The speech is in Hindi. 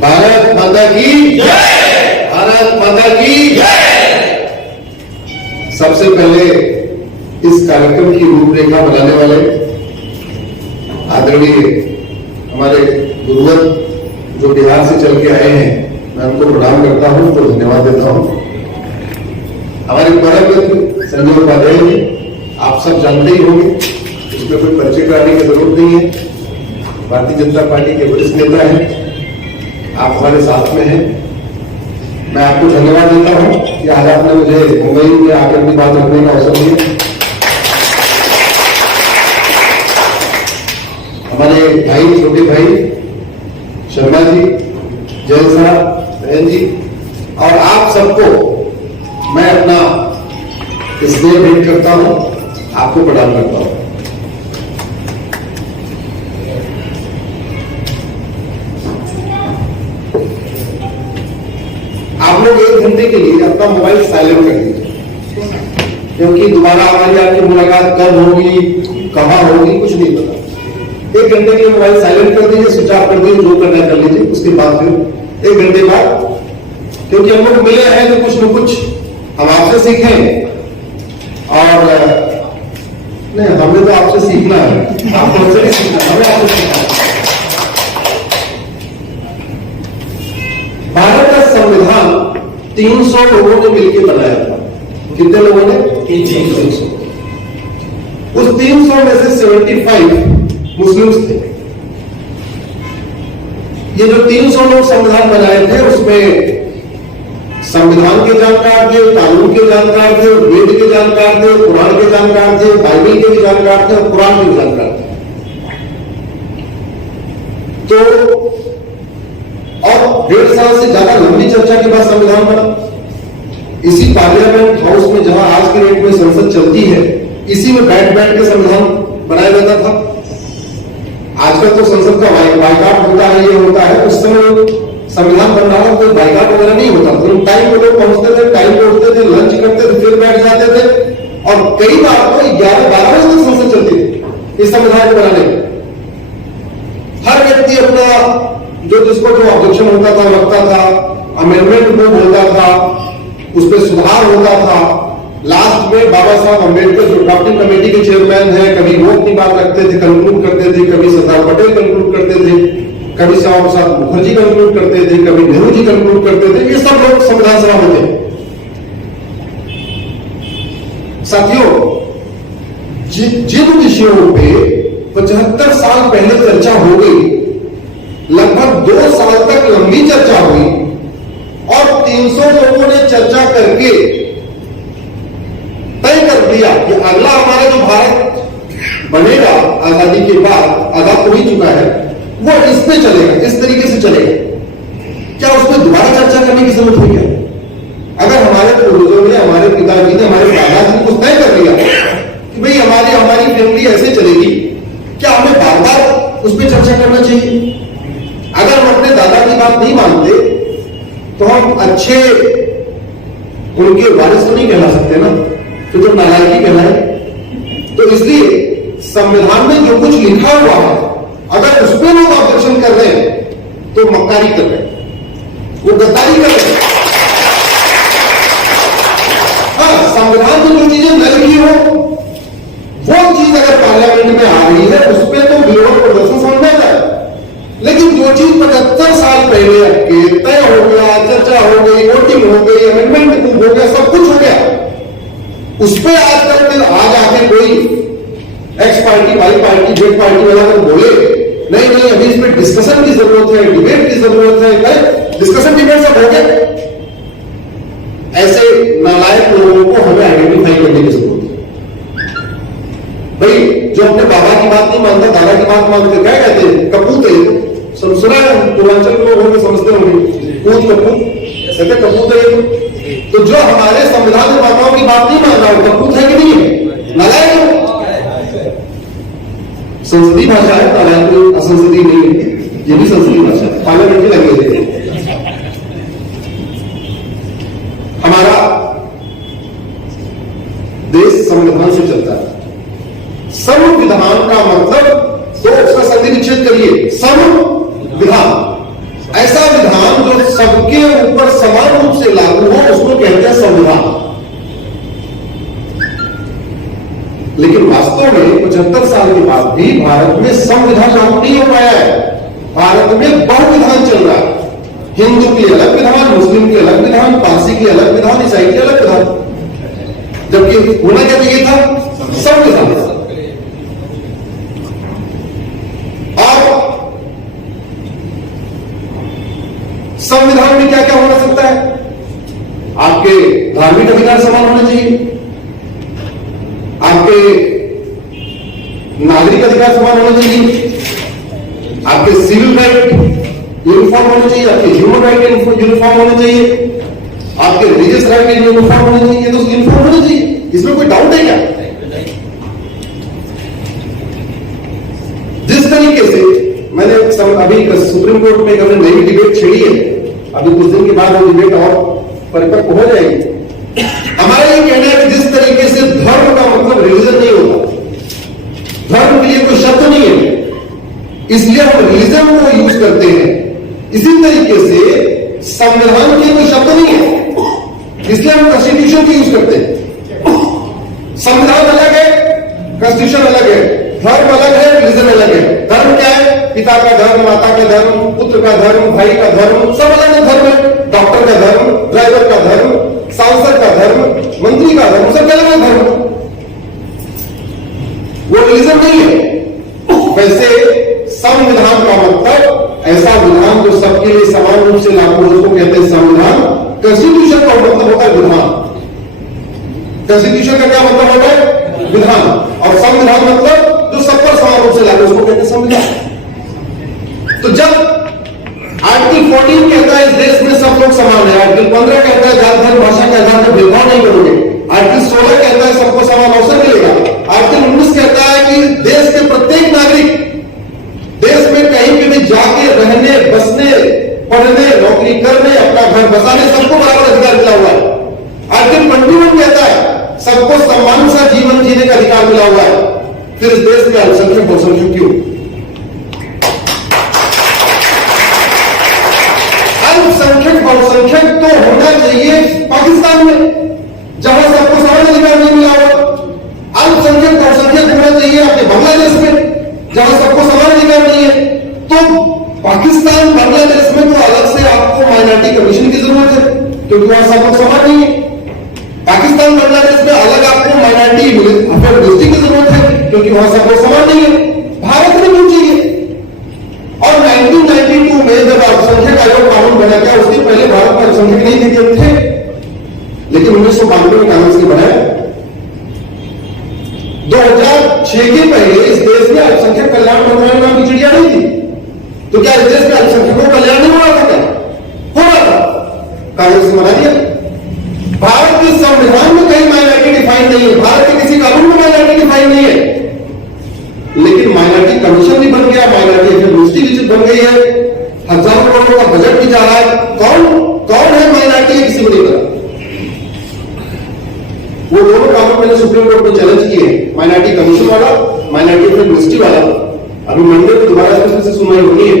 भारत माता की जय, भारत माता की जय। सबसे पहले इस कार्यक्रम की रूपरेखा बनाने वाले आदरणीय हमारे गुरुवर जो बिहार से चल के आए हैं, मैं उनको प्रणाम करता हूं, तो धन्यवाद देता हूं। हमारे परम संजय उपाध्याय जी, आप सब जानते ही होंगे, इसमें कोई परिचय कराने की जरूरत नहीं है। भारतीय जनता पार्टी के वरिष्ठ नेता हैं, आप हमारे साथ में हैं। मैं आपको धन्यवाद देता हूं कि आज आपने मुझे मुंबई में आकर अपनी बात रखने का अवसर दिया। हमारे भाई, छोटे भाई शर्मा जी, जैन साहब, बहन जी और आप सबको मैं अपना स्नेह भेंट करता हूं, आपको प्रणाम करता हूं। आप लोग 1 घंटे के लिए अपना मोबाइल साइलेंट कर दीजिए, क्योंकि दोबारा हमारी आपकी मुलाकात कब होगी, कहां होगी, कुछ नहीं पता। 1 घंटे के लिए मोबाइल साइलेंट कर दीजिए, स्विच ऑफ कर दीजिए, जो करना कर लीजिए। उसके बाद फिर 1 घंटे बाद, क्योंकि हम लोग मिले हैं तो कुछ न कुछ हम आपसे सीखें, और नहीं, हमें तो आपसे सीखना है, आपको हमसे नहीं सीखना, हमें आपसे सीखना है। भारत का संविधान 300 लोगों ने मिलकर बनाया था। कितने लोगों ने? 300। उस 300 में से 75 मुस्लिम्स थे। ये जो 300 लोग संविधान बनाए थे, उसमें संविधान के जानकार थे, कानून के जानकार थे, वेद के जानकार थे, कुरान के जानकार थे, बाइबल के भी जानकार थे और कुरान के भी जानकार थे। तो और 1.5 साल से ज्यादा लंबी चर्चा के बाद संविधान बना। इसी पार्लियामेंट हाउस में, जहां आज के डेट में संसद चलती है, इसी में बैठ के संविधान बनाया जाता था। आजकल तो संसद का बाइकाट होता है, ये होता है। उस समय संविधान बन रहा था, कोई बाइकाट वगैरह नहीं होता था। टाइम पे लोग पहुंचते थे, टाइम पे उठते थे, लंच करते थे, फिर बैठ जाते थे, और कई बार तो 11-12 बजे तक संसद चलती थी इस संविधान को बनाने में। हर व्यक्ति अपना जिसको जो ऑब्जेक्शन होता था रखता था, अमेंडमेंट को बोलता था, उस पर सुधार होता था। लास्ट में बाबा साहब अम्बेडकर जो ड्राफ्टिंग कमेटी के चेयरमैन है, कभी वो अपनी बात रखते थे, कंक्लूड करते थे, कभी सरदार पटेल कंक्लूड करते थे, कभी श्यामा प्रसाद मुखर्जी कंक्लूड करते थे, कभी नेहरू जी कंक्लूड करते थे। ये सब लोग संविधान सभा में थे। साथियों, जिन विषयों पे 75 साल पहले चर्चा हो गई, लगभग 2 साल तक लंबी चर्चा हुई, और 300 लोगों ने चर्चा करके तय कर दिया कि अगला हमारा जो भारत बनेगा आजादी के बाद, आजाद हो ही चुका है, वो इस पे चलेगा, इस तरीके से चलेगा। क्या उसमें दोबारा चर्चा करने की जरूरत है क्या? अगर हमारे पूर्वजों ने, हमारे पिताजी ने, हमारे दादाजी ने कुछ तय कर दिया कि भाई हमारी फैमिली ऐसे चलेगी, क्या हमें बार बार उस पर चर्चा करना चाहिए? अगर हम अपने दादा की बात नहीं मानते तो हम अच्छे उनके वारिस तो नहीं कहला सकते ना, तो नालायकी कहलाए। तो इसलिए संविधान में जो कुछ लिखा हुआ है, अगर उस पर लोग ऑब्जेक्शन कर रहे हैं तो मक्कारी कर रहे हैं, वो गद्दारी कर रहे हैं। हाँ, संविधान में जो चीजें न लिखी हो, वो चीज अगर पार्लियामेंट में आ रही है, उस पर तो विरोध प्रदर्शन समझ में जाए। लेकिन जो चीज 75 साल पहले के तय हो गया, चर्चा हो गई, वोटिंग हो गई, अमेंडमेंट हो गया, सब कुछ हो गया, उस पर आज आके कोई X party, Y party, Z party वाला अगर बोले नहीं अभी इसमें डिस्कशन की जरूरत है, डिबेट की जरूरत है, डिस्कशन डिबेट सब हो गया, ऐसे नालायक लोगों को हमें आइडेंटिफाई करने की जरूरत है। भाई जो अपने बाबा की बात नहीं मानता, दादा की बात मानते, क्या कहते हैं? कपूत है। सुना है, पूर्वांचल के लोग समझते होंगे, कूद कपूत, कहते कपूत है। तो जो हमारे संविधान निर्माताओं की बात नहीं मान रहा हो, कपूत है कि नहीं है? नालायक है। संसदीय भाषा है, नालायक असंसदीय नहीं है, ये भी संसदीय भाषा है, पार्लियामेंट की लैंग्वेज है। हमारा देश संविधान से चलता है। संविधान का मतलब, तो उसका संधि विच्छेद करिए, संविधान, ऐसा विधान समान रूप से लागू हो उसको कहते हैं संविधान। लेकिन वास्तव में 75 साल के बाद भी भारत में संविधान लागू नहीं हो पाया है। भारत में बहुविधान चल रहा है। हिंदू के लिए अलग विधान, मुस्लिम के अलग विधान, पारसी के अलग विधान, ईसाई के अलग विधान, जबकि होना क्या चाहिए था? संविधान। और संविधान में क्या क्या होना सकता है? आपके धार्मिक अधिकार समान होने चाहिए, आपके नागरिक अधिकार समान होने चाहिए, आपके सिविल राइट यूनिफॉर्म होने चाहिए, आपके ह्यूमन राइट यूनिफॉर्म होने चाहिए, आपके रिलीजियस राइट यूनिफॉर्म होने चाहिए, तो यूनिफॉर्म होने चाहिए। इसमें कोई डाउट है क्या? जिस तरीके से मैंने अभी सुप्रीम कोर्ट में हमने नई डिबेट छेड़ी है, अभी कुछ दिन के बाद वो डिबेट और परिपक्व हो जाएगी। हमारा ये कहना है कि जिस तरीके से धर्म का मतलब रिलीजन नहीं होता, धर्म के लिए कोई शब्द नहीं है, इसलिए हम रिलीजन को यूज करते हैं, इसी तरीके से संविधान के कोई शब्द नहीं है, इसलिए हम कॉन्स्टिट्यूशन की यूज करते हैं। संविधान अलग है, कॉन्स्टिट्यूशन अलग है, धर्म अलग है, रिलीजन अलग है। धर्म क्या है? पिता का धर्म, माता का धर्म, पुत्र का धर्म, भाई का धर्म, सब अलग अलग धर्म है। डॉक्टर का धर्म, ड्राइवर का धर्म, सांसद का धर्म, मंत्री का धर्म, सब अलग अलग धर्म, वो रिलीजन नहीं है। वैसे संविधान का मतलब ऐसा विधान जो सबके लिए समान रूप से लागू हो, उसको कहते हैं संविधान। कॉन्स्टिट्यूशन का मतलब होता है विधान। कॉन्स्टिट्यूशन का क्या मतलब होता है? विधान। और संविधान मतलब जो सब पर समान रूप से लागू, उसको कहते हैं संविधान। तो जब आर्टिकल 14 कहता है इस देश में सब लोग समान है, आर्टिकल 15 कहता है जात धर्म भाषा के आधार पर भेदभाव नहीं करोगे, आर्टिकल 16 कहता है सबको समान अवसर मिलेगा, आर्टिकल 19 कहता है कि देश के प्रत्येक नागरिक देश में कहीं भी जाके रहने, बसने, पढ़ने, नौकरी करने, अपना घर बसाने, सबको बराबर अधिकार मिला हुआ है। आर्टिकल 21 कहता है सबको सम्मान सा जीवन जीने का अधिकार मिला हुआ है। फिर इस देश में अल्पसंख्यक बहुसंख्यक क्यों? अल्पसंख्यक बहुसंख्यक तो होना चाहिए पाकिस्तान में, जहां सबको समान अधिकार नहीं मिला हुआ। अल्पसंख्यक बहुसंख्यक होना चाहिए आपके बांग्लादेश में, जहां सबको समान अधिकार नहीं है। तो पाकिस्तान, बांग्लादेश में तो अलग से आपको माइनॉरिटी कमीशन की जरूरत है, क्योंकि वहां सब लोग समान नहीं है। पाकिस्तान, बांग्लादेश में अलग आपको माइनॉरिटी अफेयर मिनिस्ट्री की जरूरत है, क्योंकि वहां सब लोग समान नहीं है। भारत में क्यों चाहिए? और 1992 में जब अल्पसंख्यक आयोग कानून बना गया, उसके पहले भारत में अल्पसंख्यक नहीं थे, लेकिन 1992 में कांग्रेस ने बनाया। 2006 के पहले इस देश में अल्पसंख्यक कल्याण मंत्रालय नाम की चिड़िया नहीं थी। तो क्या इस देश में अल्पसंख्यकों का कल्याण नहीं हो रहा था? क्या हो रहा था? कांग्रेस ने बना दिया। भारत के संविधान में कहीं माइनॉरिटी डिफाइन नहीं है, भारत के किसी कानून में माइनॉरिटी डिफाइन नहीं है, लेकिन माइनॉरिटी कमीशन भी बन गया, माइनॉरिटी अफेयर मिनिस्ट्री भी बन गई है, हजारों करोड़ का बजट भी जा रहा है। कौन है माइनॉरिटी? किसी को नहीं पता। वो दोनों कानून मैंने सुप्रीम कोर्ट में चैलेंज किए, माइनॉरिटी कमीशन वाला, माइनॉरिटी अफेयर मिनिस्ट्री वाला। अभी मंडे को दोबारा इसमें से सुनवाई होनी है।